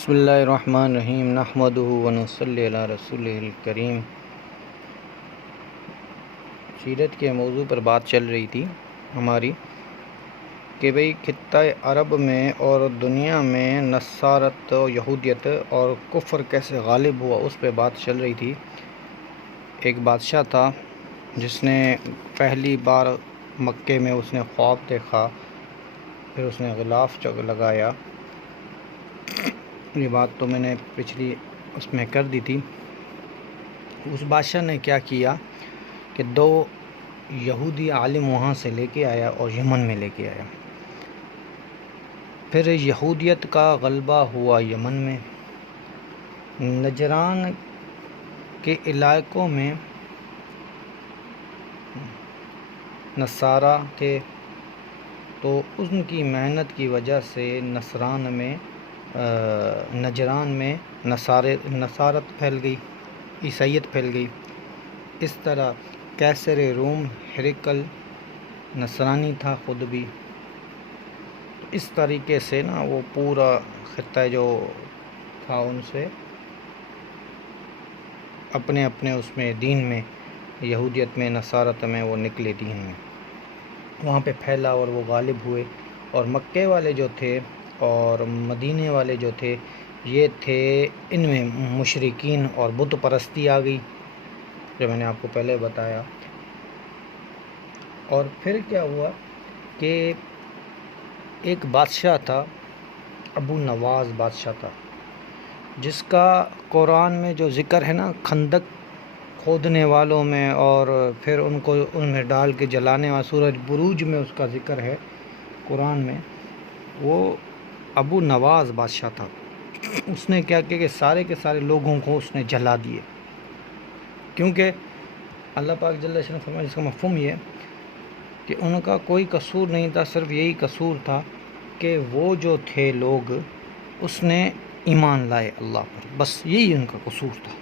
بسم اللہ الرحمن الرحیم نحمدہ ونصلی علی رسولہ الکریم۔ سیرت کے موضوع پر بات چل رہی تھی ہماری کہ بھئی خطہ عرب میں اور دنیا میں نصارت و یہودیت اور کفر کیسے غالب ہوا، اس پہ بات چل رہی تھی۔ ایک بادشاہ تھا جس نے پہلی بار مکے میں اس نے خواب دیکھا، پھر اس نے غلاف لگایا۔ یہ بات تو میں نے پچھلی اس میں کر دی تھی۔ اس بادشاہ نے کیا کیا کہ 2 یہودی عالم وہاں سے لے کے آیا اور یمن میں لے کے آیا۔ پھر یہودیت کا غلبہ ہوا یمن میں۔ نجران کے علاقوں میں نصارہ تھے، تو ان کی محنت کی وجہ سے نجران میں نصارت پھیل گئی، عیسائیت پھیل گئی۔ اس طرح قیصر روم ہرقل نصرانی تھا خود بھی۔ اس طریقے سے وہ پورا خطہ جو تھا ان سے اپنے اس میں دین میں، یہودیت میں، نصارت میں وہ نکلے دین میں، وہاں پہ پھیلا اور وہ غالب ہوئے۔ اور مکے والے جو تھے اور مدینے والے جو تھے، یہ تھے ان میں مشرکین اور بت پرستی آ گئی، جو میں نے آپ کو پہلے بتایا۔ اور پھر کیا ہوا کہ ایک بادشاہ تھا، ابو نواز بادشاہ تھا، جس کا قرآن میں جو ذکر ہے خندق کھودنے والوں میں، اور پھر ان میں ڈال کے جلانے والا، سورہ بروج میں اس کا ذکر ہے قرآن میں۔ وہ ابو نواز بادشاہ تھا۔ اس نے کیا کیا کہ سارے کے سارے لوگوں کو اس نے جلا دیے، کیونکہ اللہ پاک جل شانہ فرمایا، اس کا مفہوم یہ کہ ان کا کوئی قصور نہیں تھا، صرف یہی قصور تھا کہ وہ جو تھے لوگ، اس نے ایمان لائے اللہ پر، بس یہی ان کا قصور تھا۔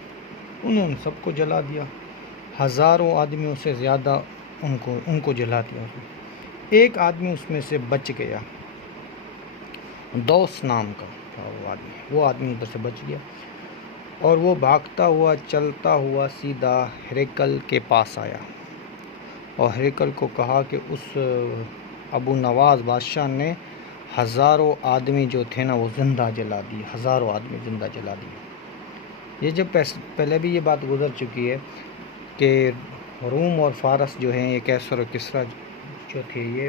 انہوں نے سب کو جلا دیا، ہزاروں آدمیوں سے زیادہ ان کو جلا دیا۔ ایک آدمی اس میں سے بچ گیا، دوس نام کا وہ آدمی ادھر سے بچ گیا، اور وہ بھاگتا ہوا چلتا ہوا سیدھا ہرقل کے پاس آیا، اور ہرقل کو کہا کہ اس ابو نواز بادشاہ نے ہزاروں آدمی جو تھے وہ زندہ جلا دیے، ہزاروں آدمی زندہ جلا دیے۔ یہ جب پہلے بھی یہ بات گزر چکی ہے کہ روم اور فارس جو ہیں، یہ قیصر اور کسریٰ جو تھے، یہ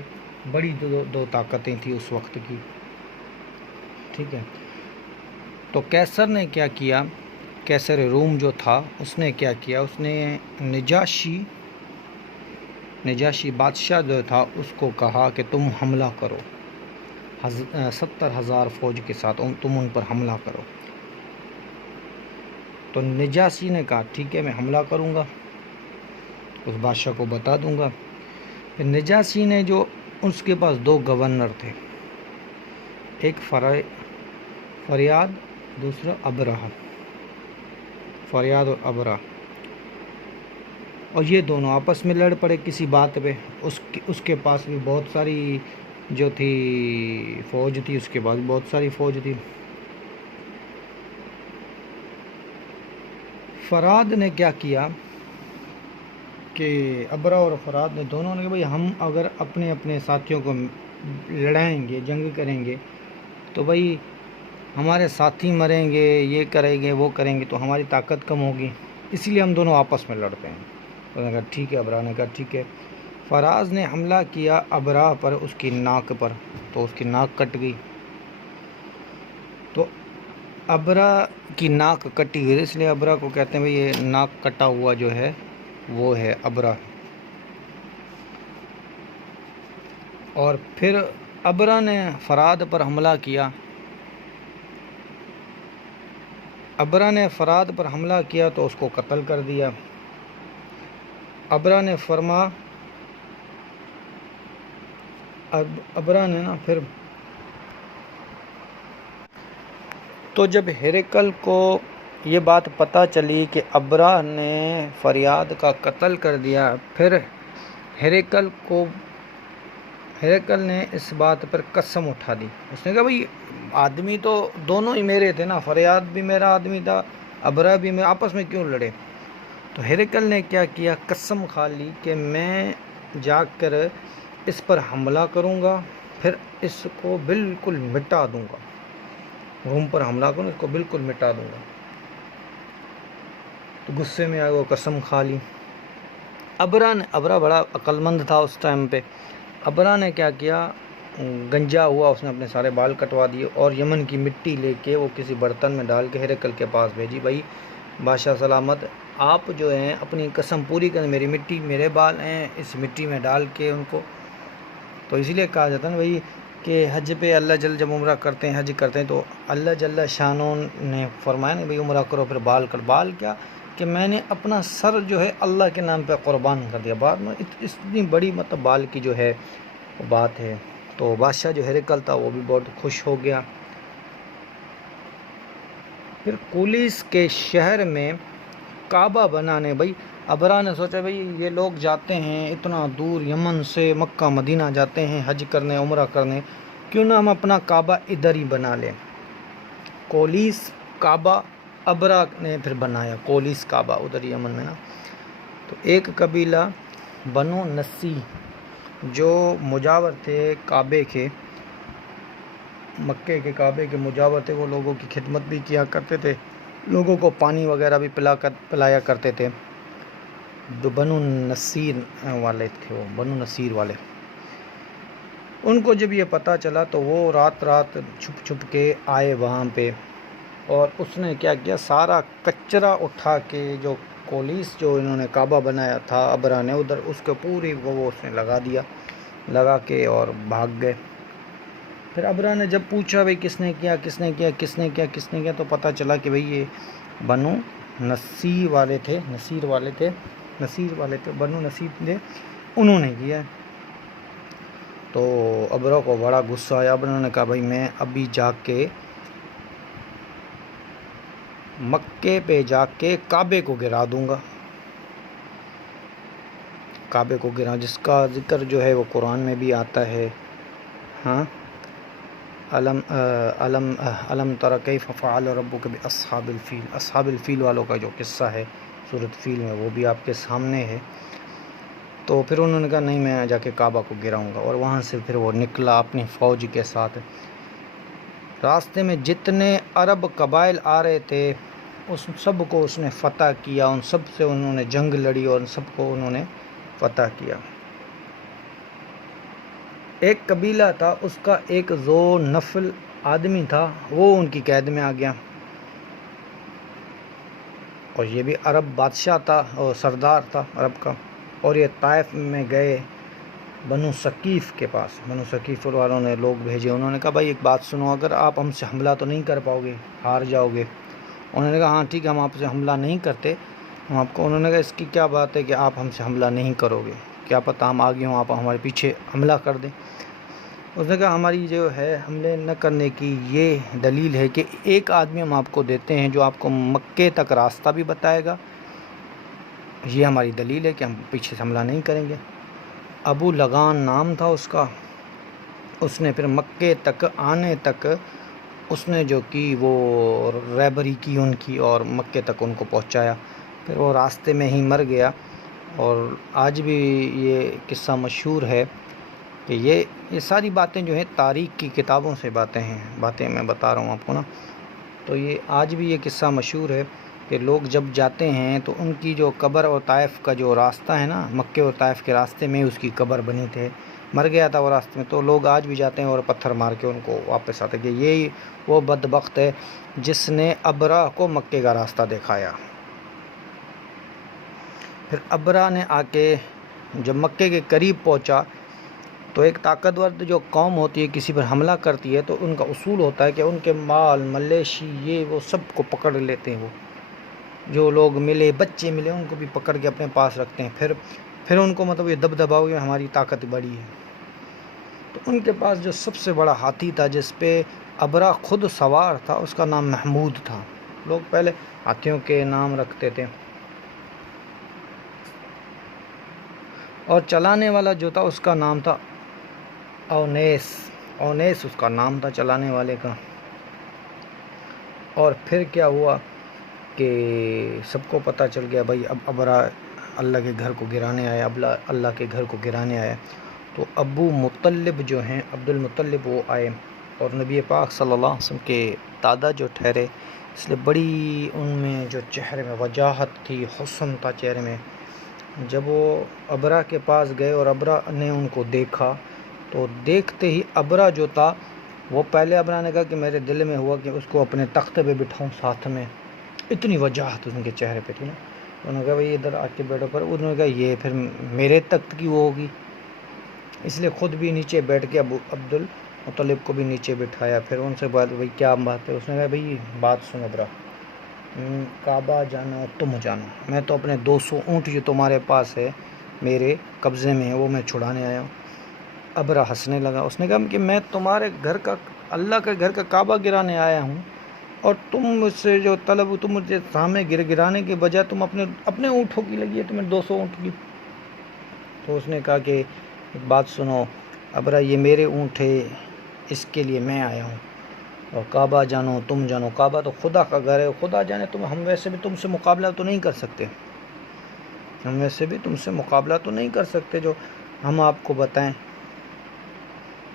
بڑی دو طاقتیں تھیں اس وقت کی، ٹھیک ہے۔ تو قیصر نے کیا کیا، قیصر روم جو تھا، اس نے کیا کیا، اس نے نجاشی بادشاہ جو تھا اس کو کہا کہ تم حملہ کرو، 70,000 فوج کے ساتھ تم ان پر حملہ کرو۔ تو نجاشی نے کہا ٹھیک ہے، میں حملہ کروں گا، اس بادشاہ کو بتا دوں گا۔ پھر نجاشی نے جو اس کے پاس 2 گورنر تھے، ایک فریاد، دوسرا ابرہہ، فریاد اور ابرہہ، اور یہ دونوں آپس میں لڑ پڑے کسی بات پہ۔ اس کے پاس بھی بہت ساری جو تھی فوج تھی، اس کے پاس بہت ساری فوج تھی۔ فراد نے کیا کیا کہ ابرہ اور فراد نے دونوں نے کہ بھئی ہم اگر اپنے ساتھیوں کو لڑائیں گے، جنگ کریں گے، تو بھئی ہمارے ساتھی مریں گے، یہ کریں گے، وہ کریں گے، تو ہماری طاقت کم ہوگی، اس لیے ہم دونوں آپس میں لڑتے ہیں۔ انہوں نے کہا ٹھیک ہے، ابرہ نے کہا ٹھیک ہے۔ فراز نے حملہ کیا ابرہ پر، اس کی ناک پر، تو اس کی ناک کٹ گئی۔ تو ابرہ کی ناک کٹی گئی، اس لیے ابرہ کو کہتے ہیں بھئی یہ ناک کٹا ہوا جو ہے وہ ہے ابرہ۔ اور پھر ابرہ نے فراد پر حملہ کیا، ابرہ نے فراد پر حملہ کیا تو اس کو قتل کر دیا۔ ابرہ نے پھر تو جب ہرقل کو یہ بات پتہ چلی کہ ابرہ نے فریاد کا قتل کر دیا، پھر ہرقل کو ہرقل نے اس بات پر قسم اٹھا دی. اس نے کہا بھائی آدمی تو دونوں ہی میرے تھے نا، فریاد بھی میرا آدمی تھا، ابرا بھی، میں آپس میں کیوں لڑے. تو ہرقل نے کیا کیا، قسم کھا لی کہ میں جا کر اس پر حملہ کروں گا، پھر اس کو بالکل مٹا دوں گا. روم پر حملہ کروں، اس کو بالکل مٹا دوں گا. تو غصے میں آئے، وہ قسم کھا لی. ابرا بڑا عقل مند تھا اس ٹائم پہ. ابرا نے کیا کیا، گنجا ہوا، اس نے اپنے سارے بال کٹوا دیے اور یمن کی مٹی لے کے وہ کسی برتن میں ڈال کے ہرقل کے پاس بھیجی. بھائی بادشاہ سلامت، آپ جو ہیں اپنی قسم پوری کریں، میری مٹی، میرے بال ہیں، اس مٹی میں ڈال کے ان کو. تو اسی لیے کہا جاتا ہے نا بھائی کہ حج پہ اللہ جل جب عمرہ کرتے ہیں، حج کرتے ہیں، تو اللہ جل شانوں نے فرمایا نا بھائی عمرہ کرو پھر بال کر. بال کیا کہ میں نے اپنا سر جو ہے اللہ کے نام پہ قربان کر دیا. بعد میں اتنی بڑی مطلب بال کی جو ہے وہ بات ہے. تو بادشاہ جو ہرقل تھا وہ بھی بہت خوش ہو گیا. پھر کولیس کے شہر میں کعبہ بنانے، بھائی ابرا نے سوچا بھائی یہ لوگ جاتے ہیں اتنا دور، یمن سے مکہ مدینہ جاتے ہیں حج کرنے، عمرہ کرنے، کیوں نہ ہم اپنا کعبہ ادھر ہی بنا لیں. کولیس کعبہ ابرا نے پھر بنایا، کولیس کعبہ ادھر یمن میں نا. تو ایک قبیلہ بنو نسی جو مجاور تھے کعبے کے، مکے کے کعبے کے مجاور تھے، وہ لوگوں کی خدمت بھی کیا کرتے تھے، لوگوں کو پانی وغیرہ بھی پلایا کرتے تھے. جو بنو نصیر والے تھے، وہ بنو نصیر والے، ان کو جب یہ پتہ چلا تو وہ رات چھپ چھپ کے آئے وہاں پہ. اور اس نے کیا کیا، سارا کچرا اٹھا کے، جو کولیس جو انہوں نے کعبہ بنایا تھا ابرا نے ادھر، اس کے پوری وہ اس نے لگا دیا، لگا کے اور بھاگ گئے. پھر ابرا نے جب پوچھا بھائی کس نے کیا، تو پتہ چلا کہ بھائی یہ بنو نصیر والے تھے، بنو نصیر تھے، انہوں نے کیا. تو ابرا کو بڑا غصہ آیا. ابرا نے کہا بھائی میں ابھی جا کے مکے پہ جا کے کعبے کو گرا دوں گا، کعبے کو گرا، جس کا ذکر جو ہے وہ قرآن میں بھی آتا ہے. ہاں، علم تر کیف فعل ربک باصحاب الفیل، اصحاب الفیل والوں کا جو قصہ ہے سورۃ فیل میں، وہ بھی آپ کے سامنے ہے. تو پھر انہوں نے کہا نہیں میں جا کے کعبہ کو گراؤں گا. اور وہاں سے پھر وہ نکلا اپنی فوج کے ساتھ. راستے میں جتنے عرب قبائل آ رہے تھے اس سب کو اس نے فتح کیا، ان سب سے انہوں نے جنگ لڑی اور ان سب کو انہوں نے فتح کیا. ایک قبیلہ تھا، اس کا ایک ذو نفل آدمی تھا، وہ ان کی قید میں آ گیا. اور یہ بھی عرب بادشاہ تھا اور سردار تھا عرب کا. اور یہ طائف میں گئے بنو ثقیف کے پاس. بنو ثقیف والوں نے لوگ بھیجے، انہوں نے کہا بھائی ایک بات سنو، اگر آپ ہم سے حملہ تو نہیں کر پاؤ گے، ہار جاؤ گے. انہوں نے کہا ہاں ٹھیک ہے، ہم آپ سے حملہ نہیں کرتے، ہم آپ کو. انہوں نے کہا اس کی کیا بات ہے کہ آپ ہم سے حملہ نہیں کرو گے، کیا پتہ ہم آگے ہوں آپ ہمارے پیچھے حملہ کر دیں. اس نے کہا ہماری جو ہے حملے نہ کرنے کی یہ دلیل ہے کہ ایک آدمی ہم آپ کو دیتے ہیں جو آپ کو مکے تک راستہ بھی بتائے گا، یہ ہماری دلیل ہے کہ ہم پیچھے سے حملہ نہیں کریں گے. ابو لغان نام تھا اس کا. اس نے پھر مکے تک آنے تک اس نے جو کی وہ رہبری کی ان کی، اور مکے تک ان کو پہنچایا. پھر وہ راستے میں ہی مر گیا. اور آج بھی یہ قصہ مشہور ہے کہ یہ ساری باتیں جو ہیں تاریخ کی کتابوں سے باتیں میں بتا رہا ہوں آپ کو نا. تو یہ آج بھی یہ قصہ مشہور ہے کہ لوگ جب جاتے ہیں تو ان کی جو قبر اور طائف کا جو راستہ ہے نا، مکے اور طائف کے راستے میں اس کی قبر بنی تھے، مر گیا تھا وہ راستے میں. تو لوگ آج بھی جاتے ہیں اور پتھر مار کے ان کو واپس آتے کہ یہی وہ بدبخت ہے جس نے ابرا کو مکے کا راستہ دکھایا. پھر ابرا نے آ کے جب مکے کے قریب پہنچا تو ایک طاقتور جو قوم ہوتی ہے کسی پر حملہ کرتی ہے تو ان کا اصول ہوتا ہے کہ ان کے مال مویشی یہ وہ سب کو پکڑ لیتے ہیں. وہ جو لوگ ملے، بچے ملے، ان کو بھی پکڑ کے اپنے پاس رکھتے ہیں. پھر ان کو مطلب یہ دبدبا ہو گیا ہماری طاقت بڑی ہے. تو ان کے پاس جو سب سے بڑا ہاتھی تھا جس پہ ابرا خود سوار تھا، اس کا نام محمود تھا. لوگ پہلے ہاتھیوں کے نام رکھتے تھے. اور چلانے والا جو تھا اس کا نام تھا اونیس اس کا نام تھا چلانے والے کا۔ اور پھر کیا ہوا کہ سب کو پتہ چل گیا بھائی اب ابرا اللہ کے گھر کو گرانے آیا، اللہ کے گھر کو گرانے آیا۔ تو ابو مطلب جو ہیں، عبد المطلب، وہ آئے اور نبی پاک صلی اللہ علیہ وسلم کے دادا جو ٹھہرے، اس لیے بڑی ان میں جو چہرے میں وجاہت تھی، حسن تھا چہرے میں۔ جب وہ ابرا کے پاس گئے اور ابرا نے ان کو دیکھا تو دیکھتے ہی ابرا جو تھا وہ پہلے ابرا نے کہا کہ میرے دل میں ہوا کہ اس کو اپنے تخت پہ بٹھاؤں ساتھ میں، اتنی وجاہت ان کے چہرے پہ تھی نا۔ انہوں نے کہا بھائی ادھر آ کے بیٹھو، پر انہوں نے کہا یہ پھر میرے تخت کی وہ ہوگی، اس لیے خود بھی نیچے بیٹھ کے ابو عبد المطلب کو بھی نیچے بٹھایا۔ پھر ان سے بات بھائی کیا بات ہے؟ اس نے کہا بھائی بات سن ابرا، کعبہ جانا تم جانا، میں تو اپنے 200 اونٹ جو تمہارے پاس ہے میرے قبضے میں ہے وہ میں چھڑانے آیا ہوں۔ ابرا ہنسنے لگا، اس نے کہا کہ میں تمہارے گھر کا، اللہ کے گھر کا کعبہ گرانے آیا ہوں اور تم مجھ سے جو طلب، تم مجھے سامنے گرانے کے بجائے تم اپنے اونٹوں کی لگی ہے تمہیں 200 اونٹ کی۔ تو اس نے کہا کہ ایک بات سنو ابرا، یہ میرے اونٹ ہے، اس کے لیے میں آیا ہوں، اور کعبہ جانو تم جانو، کعبہ تو خدا کا گھر ہے، خدا جانے ہم ویسے بھی تم سے مقابلہ تو نہیں کر سکتے، ہم ویسے بھی تم سے مقابلہ تو نہیں کر سکتے جو ہم آپ کو بتائیں۔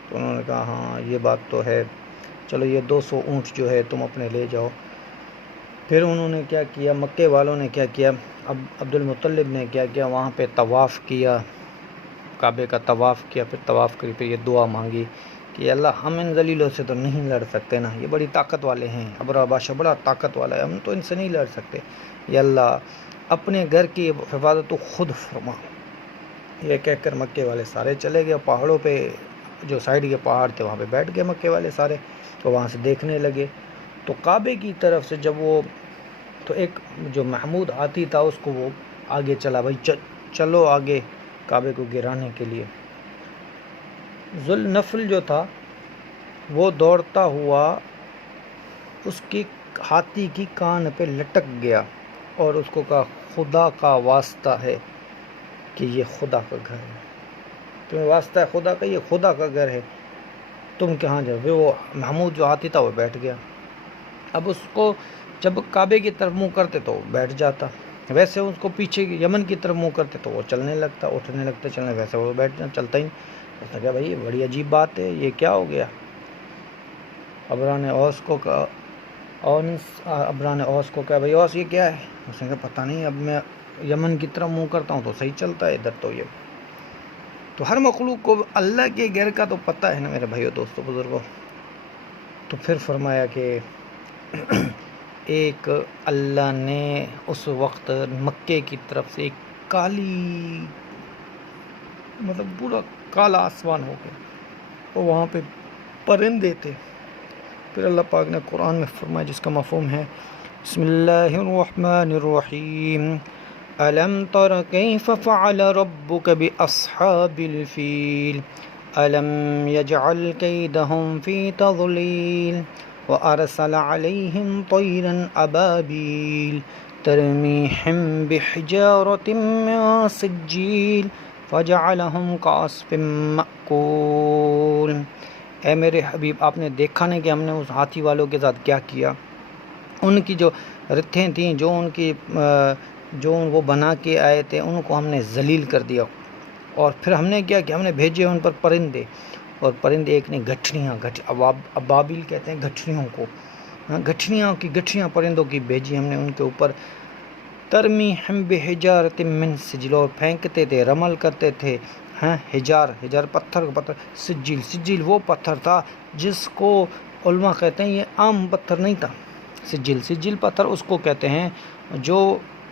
تو انہوں نے کہا ہاں یہ بات تو ہے، چلو یہ 200 اونٹ جو ہے تم اپنے لے جاؤ۔ پھر انہوں نے کیا کیا، مکے والوں نے کیا کیا، اب عبد المطلب نے کیا کیا، وہاں پہ طواف کیا، کعبے کا طواف کیا، پھر طواف کری، پھر یہ دعا مانگی کہ اللہ ہم ان ذلیلوں سے تو نہیں لڑ سکتے نا، یہ بڑی طاقت والے ہیں، ابرا بادشاہ بڑا طاقت والا ہے، ہم تو ان سے نہیں لڑ سکتے، یا اللہ اپنے گھر کی حفاظت تو خود فرما۔ یہ کہہ کر مکے والے سارے چلے گئے، پہاڑوں پہ جو سائیڈ کے پہاڑ تھے وہاں پہ بیٹھ گئے مکے والے سارے، تو وہاں سے دیکھنے لگے۔ تو کعبے کی طرف سے جب وہ، تو ایک جو محمود ہاتھی تھا اس کو وہ آگے چلا، بھائی چلو آگے کعبے کو گرانے کے لیے۔ ذوالنفل جو تھا وہ دوڑتا ہوا اس کی ہاتھی کی کان پہ لٹک گیا اور اس کو کہا خدا کا واسطہ ہے کہ یہ خدا کا گھر ہے، تمہیں واسطہ ہے خدا کا، یہ خدا کا گھر ہے، تم کہاں جاؤ؟ وہ محمود جو ہاتھی تھا وہ بیٹھ گیا۔ اب اس کو جب کعبے کی طرف منہ کرتے تو بیٹھ جاتا، ویسے اس کو پیچھے یمن کی طرف منہ کرتے تو وہ چلنے لگتا، اٹھنے لگتا چلنے، ویسے وہ بیٹھ جاتا، چلتا ہی نہیں۔ اس نے کہا بھائی یہ بڑی عجیب بات ہے، یہ کیا ہو گیا؟ ابرا نے اوس کو کہا، ابرا نے اوس کو کہا بھائی اوس یہ کیا ہے؟ اس نے کہا پتہ نہیں، اب میں یمن کی طرف منہ کرتا ہوں تو صحیح چلتا ہے، ادھر تو یہ۔ تو ہر مخلوق کو اللہ کے گھر کا تو پتہ ہے نا میرے بھائیو دوستو بزرگوں۔ تو پھر فرمایا کہ ایک اللہ نے اس وقت مکے کی طرف سے ایک کالی، مطلب پورا کالا آسمان ہو گیا اور وہاں پہ پرندے تھے۔ پھر اللہ پاک نے قرآن میں فرمایا جس کا مفہوم ہے، بسم اللہ الرحمن الرحیم، ألم تر كيف فعل ربك بأصحاب الفيل ألم يجعل كيدهم في تضليل وأرسل عليهم طيرا أبابيل ترميهم بحجارة من سجيل فجعلهم كعصف مأكول۔ اے میرے حبیب آپ نے دیکھا نہیں کہ ہم نے اس ہاتھی والوں کے ساتھ کیا کیا؟ ان کی جو رتھیں تھیں، جو وہ بنا کے آئے تھے، ان کو ہم نے ذلیل کر دیا، اور پھر ہم نے کیا کہ ہم نے بھیجے ان پر پرندے، اور پرندے ایک نے گٹھڑیاں، ابابیل کہتے ہیں گٹھڑیوں کو، گٹھڑیاں پرندوں کی بھیجی ہم نے ان کے اوپر، ترمیہم بحجارۃ من سجیل، اور پھینکتے تھے، رمل کرتے تھے، حجار پتھر، سجیل وہ پتھر تھا جس کو علماء کہتے ہیں یہ عام پتھر نہیں تھا، سجیل پتھر اس کو کہتے ہیں جو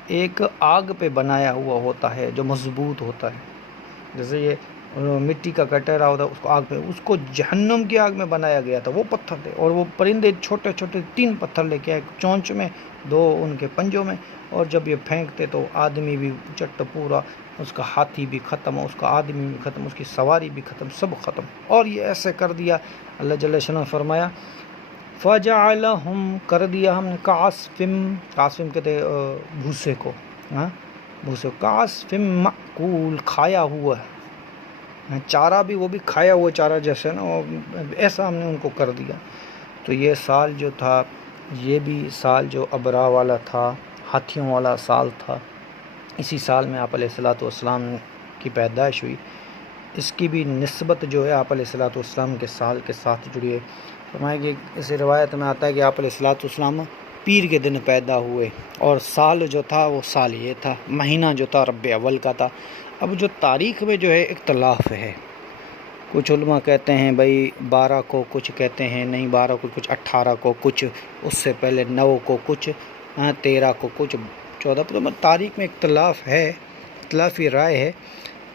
ایک آگ پہ بنایا ہوا ہوتا ہے، جو مضبوط ہوتا ہے، جیسے یہ مٹی کا کٹہرا ہوتا ہے اس کو آگ پہ، اس کو جہنم کی آگ میں بنایا گیا تھا، وہ پتھر تھے۔ اور وہ پرندے چھوٹے چھوٹے 3 پتھر لے کے آئے، چونچ میں 2 ان کے پنجوں میں، اور جب یہ پھینکتے تو آدمی بھی چٹ پورا، اس کا ہاتھی بھی ختم، اس کا آدمی بھی ختم، اس کی سواری بھی ختم، سب ختم، اور یہ ایسے کر دیا۔ اللہ جل شانہ نے فرمایا فَجَعَلَهُمْ کر دیا ہم نے کعصفم کہتے بھوسے کو، بھوسے، کعصف مأکول کھایا ہوا ہے، چارہ بھی وہ بھی کھایا ہوا چارہ جیسے نا، وہ ایسا ہم نے ان کو کر دیا۔ تو یہ سال جو تھا، یہ بھی سال جو ابرا والا تھا، ہاتھیوں والا سال تھا، اسی سال میں آپ علیہ الصلوۃ والسلام کی پیدائش ہوئی۔ اس کی بھی نسبت جو ہے آپ علیہ الصلوۃ والسلام کے سال کے ساتھ جڑی ہے۔ فرمایا کہ اس روایت میں آتا ہے کہ آپ علیہ الصلوۃ والسلام پیر کے دن پیدا ہوئے، اور سال جو تھا وہ سال یہ تھا، مہینہ جو تھا ربیع اول کا تھا۔ اب جو تاریخ میں جو ہے اختلاف ہے، کچھ علماء کہتے ہیں بھائی 12 کو، کچھ کہتے ہیں نہیں 12 کو، کچھ 18 کو، کچھ اس سے پہلے 9 کو، کچھ 13 کو، کچھ 14 کو۔ تاریخ میں اختلاف ہے، اختلافی رائے ہے،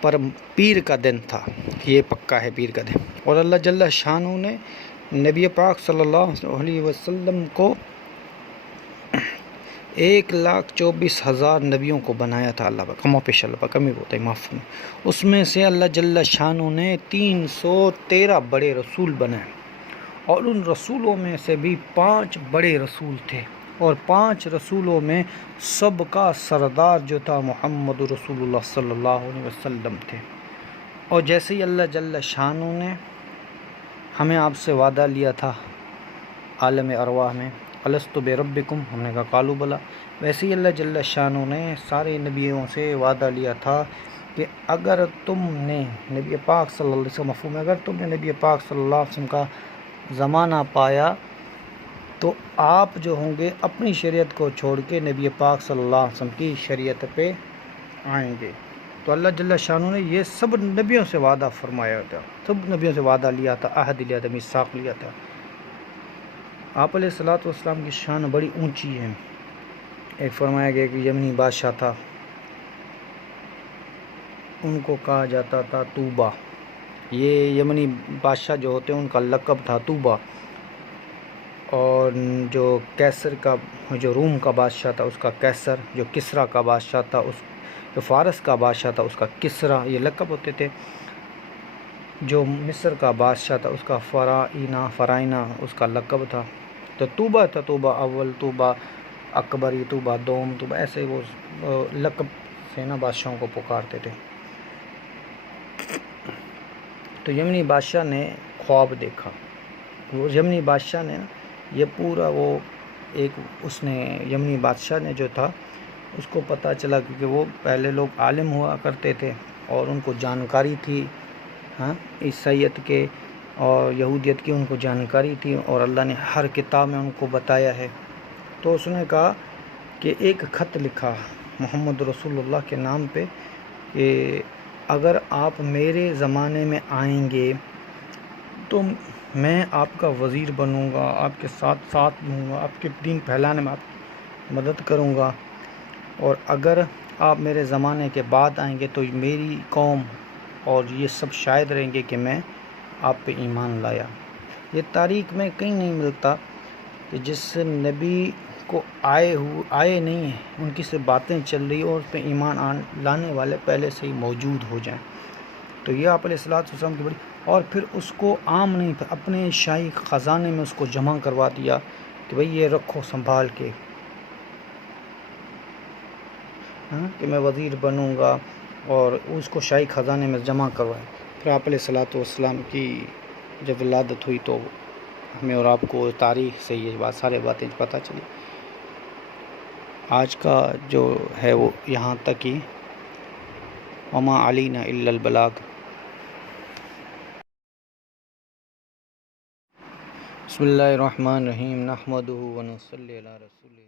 پر پیر کا دن تھا، یہ پکا ہے پیر کا دن۔ اور اللہ جل شانہ نے نبی پاک صلی اللہ علیہ وسلم کو 1,24,000 نبیوں کو بنایا تھا اللہ پاک، کم و پیش اللہ پاک کمی ہوتا ہے معاف میں۔ اس میں سے اللہ جل شانہ نے 313 بڑے رسول بنائے، اور ان رسولوں میں سے بھی 5 بڑے رسول تھے، اور 5 رسولوں میں سب کا سردار جو تھا محمد رسول اللہ صلی اللہ علیہ وسلم تھے۔ اور جیسے ہی اللہ جل شانہ نے ہمیں آپ سے وعدہ لیا تھا عالم ارواح میں، الست بربکم، ہم نے کہا قالوا بلی، ویسے ہی اللہ جل شانہ نے سارے نبیوں سے وعدہ لیا تھا کہ اگر تم نے نبی پاک صلی اللہ علیہ وسلم، مفہوم ہے، اگر تم نے نبی پاک صلی اللہ علیہ وسلم کا زمانہ پایا تو آپ جو ہوں گے اپنی شریعت کو چھوڑ کے نبی پاک صلی اللہ علیہ وسلم کی شریعت پہ آئیں گے۔ تو اللہ جل شانہ نے یہ سب نبیوں سے وعدہ فرمایا تھا، سب نبیوں سے وعدہ لیا تھا، عہد لیا تھا، میثاق لیا تھا۔ آپ علیہ الصلوۃ والسلام کی شان بڑی اونچی ہے۔ ایک فرمایا گیا کہ یمنی بادشاہ تھا، ان کو کہا جاتا تھا طوبہ، یہ یمنی بادشاہ جو ہوتے ہیں ان کا لقب تھا طوبہ۔ اور جو کیسر کا، جو روم کا بادشاہ تھا اس کا کیسر، جو کسریٰ کا بادشاہ تھا، اس جو فارس کا بادشاہ تھا اس کا کسریٰ، یہ لقب ہوتے تھے۔ جو مصر کا بادشاہ تھا اس کا فرائینہ اس کا لقب تھا۔ تو طوبہ تھا، طوبہ اول، طوبہ اکبری، طوبہ دوم، طوبہ، ایسے وہ لقب سے نا بادشاہوں کو پکارتے تھے۔ تو یمنی بادشاہ نے خواب دیکھا، وہ یمنی بادشاہ نے یہ پورا وہ ایک، اس نے یمنی بادشاہ نے جو تھا اس کو پتہ چلا، کیونکہ وہ پہلے لوگ عالم ہوا کرتے تھے اور ان کو جانکاری تھی عیسائیت کے اور یہودیت کی، ان کو جانکاری تھی، اور اللہ نے ہر کتاب میں ان کو بتایا ہے۔ تو اس نے کہا کہ ایک خط لکھا محمد رسول اللہ کے نام پہ کہ اگر آپ میرے زمانے میں آئیں گے تو میں آپ کا وزیر بنوں گا، آپ کے ساتھ ساتھ ہوں گا، آپ کے دین پھیلانے میں آپ کی مدد کروں گا، اور اگر آپ میرے زمانے کے بعد آئیں گے تو میری قوم اور یہ سب شاہد رہیں گے کہ میں آپ پہ ایمان لایا۔ یہ تاریخ میں کہیں نہیں ملتا کہ جس نبی کو آئے نہیں ہیں، ان کی سے باتیں چل رہی اور اس پہ ایمان لانے والے پہلے سے ہی موجود ہو جائیں۔ تو یہ آپ علیہ الصلوۃ والسلام کی بڑی، اور پھر اس کو عام نہیں، اپنے شاہی خزانے میں اس کو جمع کروا دیا کہ بھئی یہ رکھو سنبھال کے، کہ میں وزیر بنوں گا، اور اس کو شاہی خزانے میں جمع کروائے۔ پھر آپ علیہ الصلوۃ والسلام کی جب ولادت ہوئی تو ہمیں اور آپ کو تاریخ سے یہ بات، سارے باتیں پتہ چلی۔ آج کا جو ہے وہ یہاں تک ہی، وما علینا الا البلاغ۔ بسم اللہ الرحمن الرحیم، نحمدہ ونصلی علی رسولہ۔